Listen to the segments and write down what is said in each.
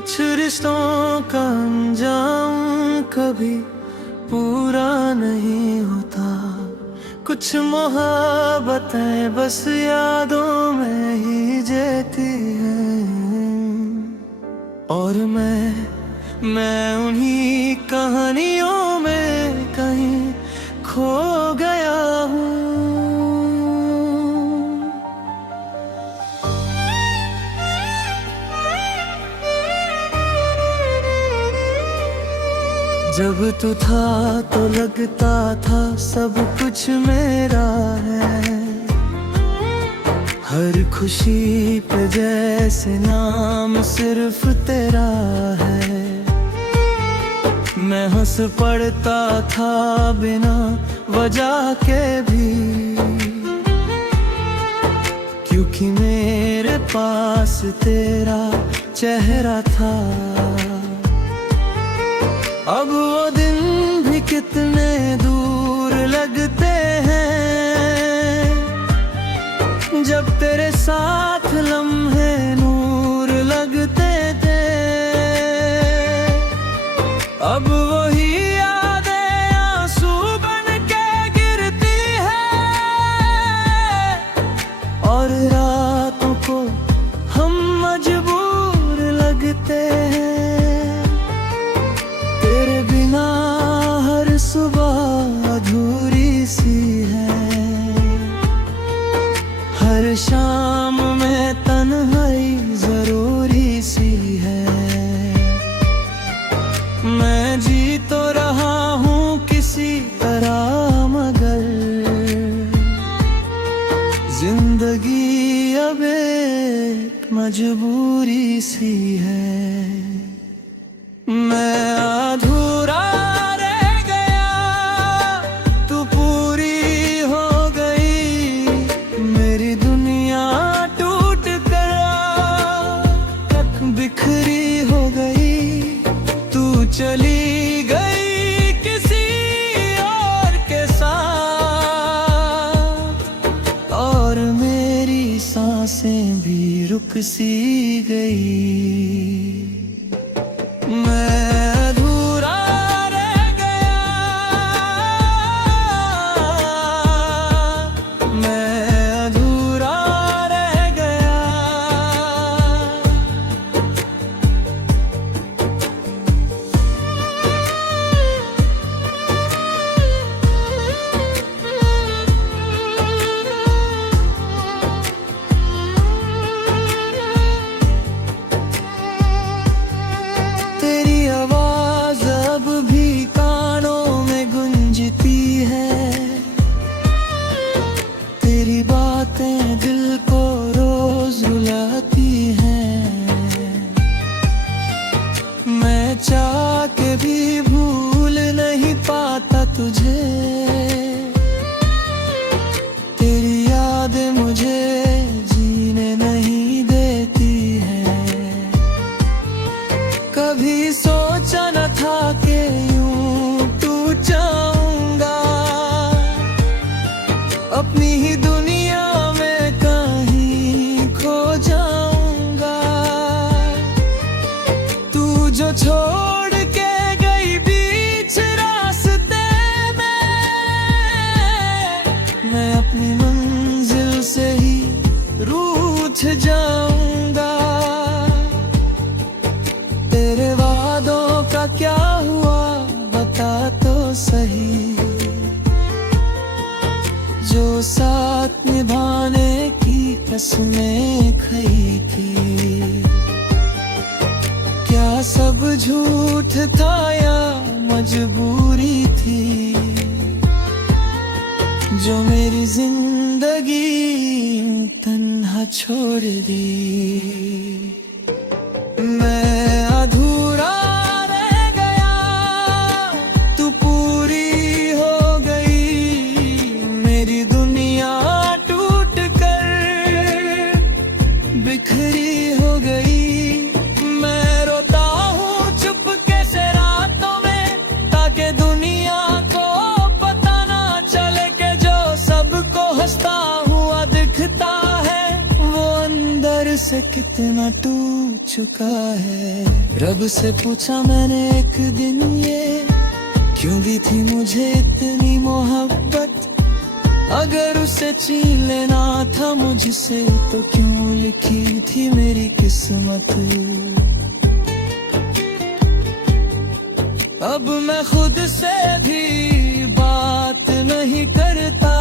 कुछ रिश्तों का अंजाम कभी पूरा नहीं होता, कुछ मोहब्बतें बस यादों में ही जीती हैं। और मैं उन्हीं कहानियों में कहीं खो गया हूँ। जब तू था तो लगता था सब कुछ मेरा है, हर खुशी पे जैसे नाम सिर्फ तेरा है। मैं हंस पड़ता था बिना वजह के भी, क्योंकि मेरे पास तेरा चेहरा था। अब वो दिन भी कितने दूर लगते हैं, जब तेरे साथ लम्हे नूर लगते थे। अब वही यादें आंसू बन के गिरती है, और रातों को हम मजबूर लगते हैं। तेरे बिना हर सुबह अधूरी सी है, हर शाम में तन्हाई जरूरी सी है। मैं जी तो रहा हूँ किसी तरह, मगर जिंदगी अब एक मजबूरी सी है। मैं अधूरा रह गया, तू पूरी हो गई। मेरी दुनिया टूट कर बिखरी हो गई। तू चली गई किसी और के साथ, और मेरी सांसें भी रुक सी गई। मैं अधूरा रह गया, मैं अधूरा रह गया। तेरी आवाज अब भी कानों में गूंजती है, तेरी बातें दिल को रोज रुलाती हैं। मैं चाह के भी भूल नहीं पाता तुझे, तेरी यादें मुझे जीने नहीं देती है। कभी सोचा न था कि यूं टूट जाऊंगा, अपनी ही दुनिया में कहीं खो जाऊंगा। तू जो छोड़ के गई बीच रास्ते में, मैं अपनी मंजिल से ही रूठ जाऊंगा। तेरे वादों का क्या हुआ बता तो सही, जो साथ निभाने की कसमें खाई थी। क्या सब झूठ था या मजबूरी थी, जो मेरी जिंदगी तन्हा छोड़ दी। मैं अधूरा रह गया, तू पूरी हो गई। मेरी दुनिया टूट कर बिखरी हो गई। मैं रोता हूँ चुपके से रातों में, ताकि दुनिया को पता ना चले कि जो सबको हंसता हुआ दिखता है, वो अंदर से कितना टूट चुका है। रब से पूछा मैंने एक दिन ये, क्यों दी थी मुझे इतनी मोहब्बत। अगर उसे छीन लेना था मुझसे तो क्यों लिखी थी मेरी किस्मत। अब मैं खुद से भी बात नहीं करता,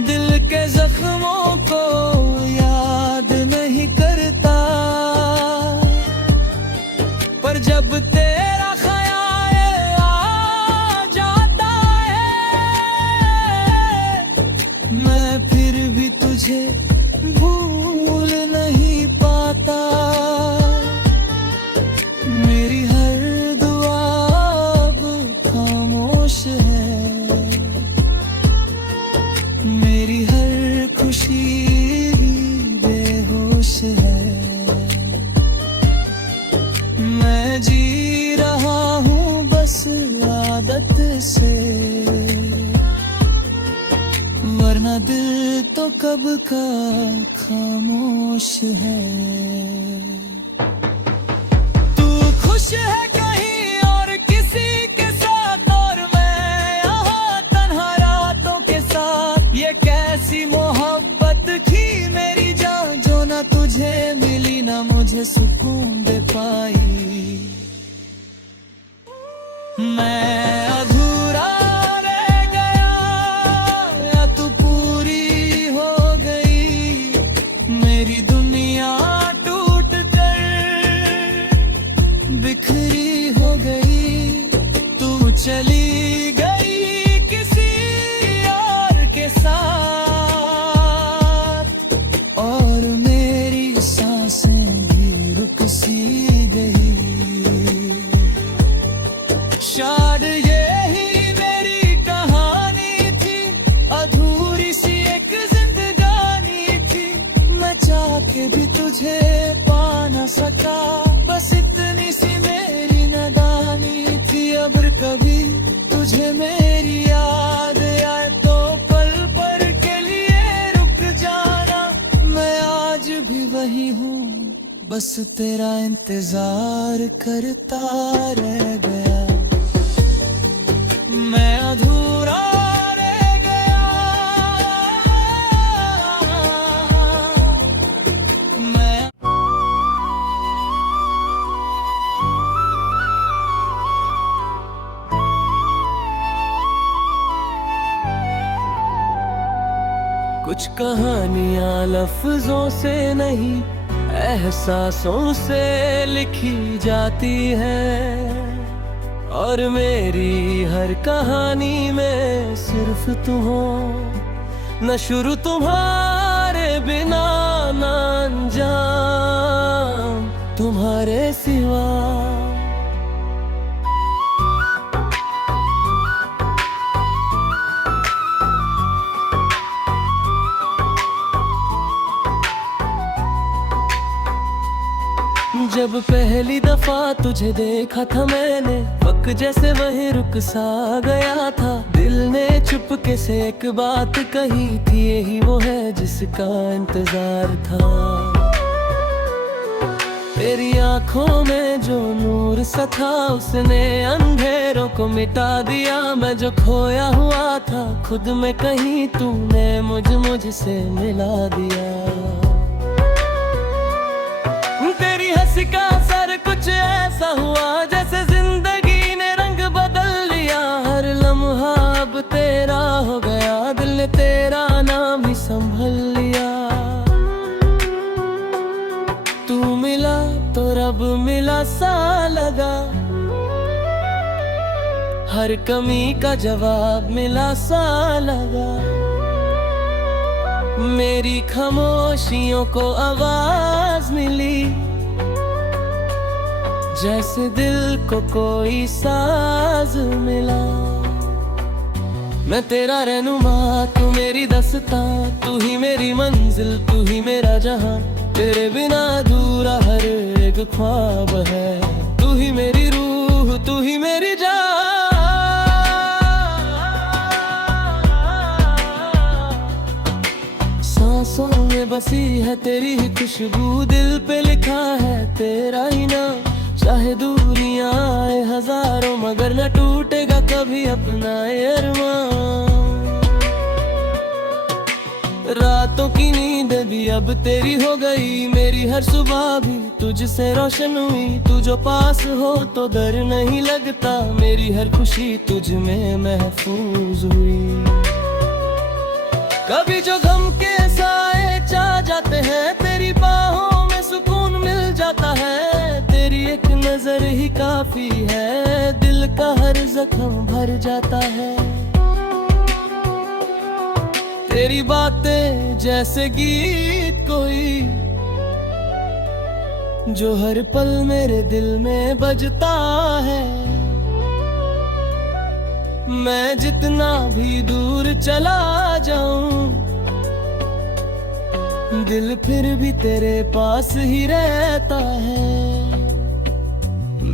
दिल के जख्मों को याद नहीं करता। पर जब तेरा ख्याल आ जाता है, मैं फिर भी तुझे भूल नहीं पाता। मेरी हर दुआ अब खामोश है, मेरी हर खुशी बेहोश है। मैं जी रहा हूँ बस आदत से, वरना दिल तो कब का खामोश है। तू खुश है कहीं और किसी के साथ, और मैं यहाँ तन्हा रातों के साथ। ये कैसी मोहब्बत थी मेरी जान, जो ना तुझे मिली ना मुझे सुकून दे पाई। मैं अधूरा रह गया या तू पूरी हो गई। मेरी दुनिया टूट कर बिखरी हो गई। तू चली गई किसी और के साथ, और मेरी सांसें भी रुक सी गई। शायद यही मेरी कहानी थी, अधूरी सी एक जिंदगानी थी। मैं चाह के भी तुझे पा न सका, बस इतनी सी मेरी नादानी थी। अब कभी तुझे मेरी याद आए तो पल भर के लिए रुक जाना। मैं आज भी वही हूँ, बस तेरा इंतजार करता रह गया। मैं अधूरा रह गया, मैं कुछ कहानियां लफ्जों से नहीं, एहसासों से लिखी जाती है। और मेरी हर कहानी में सिर्फ तुम हो, न शुरू तुम्हारे बिना न अंजाम तुम्हारे सिवा। जब पहली दफा तुझे देखा था मैंने, वक्त जैसे वहीं रुक सा गया था। दिल ने चुपके से एक बात कही थी, यही वो है जिसका इंतजार था। तेरी आंखों में जो नूर सा था, उसने अंधेरों को मिटा दिया। मैं जो खोया हुआ था खुद में कहीं, तूने मुझसे मिला दिया। तेरी हंसी का असर कुछ ऐसा हुआ, जैसे जिंदगी ने रंग बदल लिया। हर लम्हा अब तेरा हो गया, दिल ने तेरा नाम ही संभल लिया। तू मिला तो रब मिला सा लगा, हर कमी का जवाब मिला सा लगा। मेरी खामोशियों को आवाज मिली, जैसे दिल को कोई साज मिला। मैं तेरा रहनुमा, तू मेरी दास्तां, तू ही मेरी मंजिल, तू ही मेरा जहां। तेरे बिना अधूरा हर एक ख्वाब है। तू ही मेरी रूह, तू ही मेरी जान। सांसों में बसी है तेरी ही खुशबू, दिल पे लिखा है तेरा ही नाम। चाहे दूरियां आए हजारों मगर न टूटेगा कभी अपना ये अरमान। रातों की नींद भी अब तेरी हो गई, मेरी हर सुबह भी तुझसे रोशन हुई। तू जो पास हो तो डर नहीं लगता, मेरी हर खुशी तुझ में महफूज हुई। कभी जो गम के साए छा जाते हैं, तेरी बाहों में सुकून मिल जाता है। तेरी एक नजर ही काफी है, दिल का हर जख्म भर जाता है। तेरी बातें जैसे गीत कोई, जो हर पल मेरे दिल में बजता है। मैं जितना भी दूर चला जाऊं, दिल फिर भी तेरे पास ही रहता है।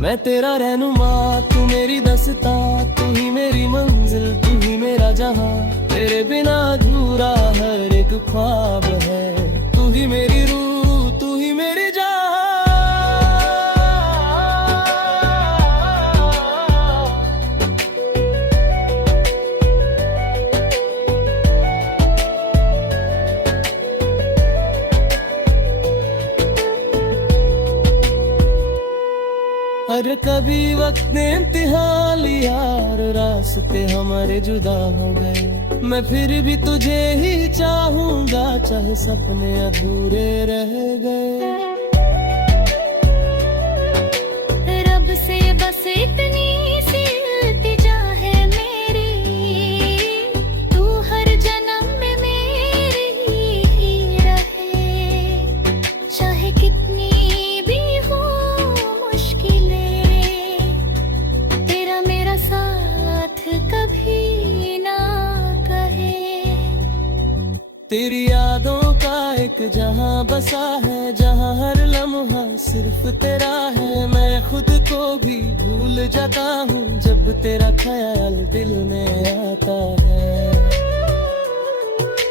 मैं तेरा रहनुमा, तू मेरी दस्ता, तू ही मेरी मंजिल, तू ही मेरा जहां। तेरे बिना अधूरा हर एक ख्वाब है, तू ही मेरी रूह, तू ही मेरी जान। अरे कभी वक्त ने इम्तिहान लिया और रास्ते हमारे जुदा हो गए। मैं फिर भी तुझे ही चाहूंगा, चाहे सपने अधूरे रह गए। रब से बस इतनी सी इल्तिजा है मेरी, तू हर जन्म में मेरी ही रहे। चाहे कितनी भी हो मुश्किलें, तेरा मेरा साथ कभी तेरी यादों का एक जहां बसा है, जहां हर लम्हा सिर्फ तेरा है। मैं खुद को भी भूल जाता हूँ जब तेरा ख्याल दिल में आता है।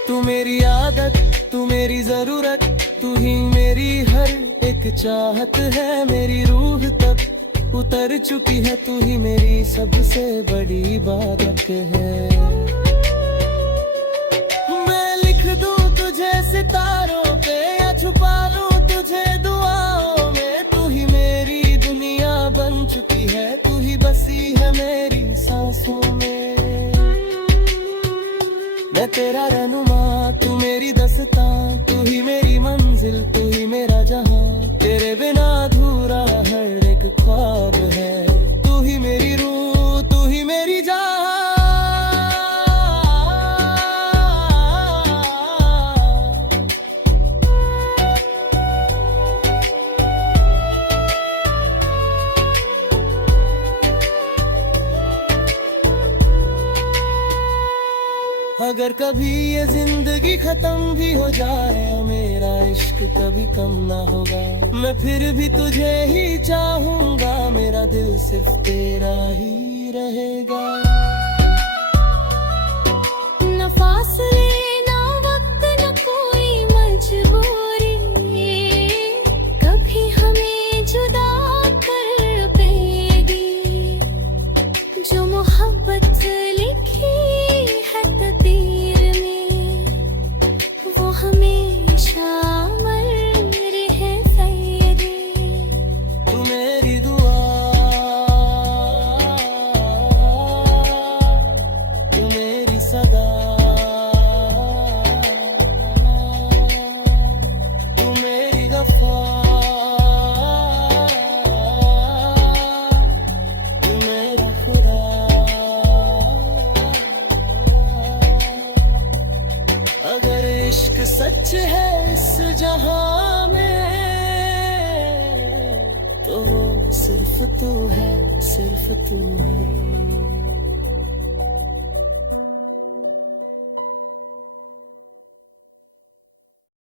तू मेरी आदत, तू मेरी जरूरत, तू ही मेरी हर एक चाहत है। मेरी रूह तक उतर चुकी है, तू ही मेरी सबसे बड़ी इबादत है। तुझे सितारों पे या छुपा लूं तुझे दुआओं में, तू ही मेरी दुनिया बन चुकी है। तू ही बसी है मेरी सांसों में। मैं तेरा रहनुमा, तू मेरी दस्ता, तू ही मेरी मंजिल, तू ही मेरा जहां। तेरे बिना अधूरा हर एक ख्वाब है, तू ही मेरी रूह, तू ही मेरी जान। अगर कभी ये जिंदगी खत्म भी हो जाए, मेरा इश्क कभी कम ना होगा। मैं फिर भी तुझे ही चाहूंगा, मेरा दिल सिर्फ तेरा ही रहेगा। न फासले ना वक्त न कोई मजबूरी, कभी हमें जुदा कर पेगी। जो मोहब्बत लिखी है तकदीर में, वो हमेशा अमर है सैयदी। तू मेरी दुआ, तू मेरी सदा, तू मेरी वफा, तू मेरा खुदा। अगर इश्क सच है इस जहां में, तो सिर्फ तू है, सिर्फ तू है।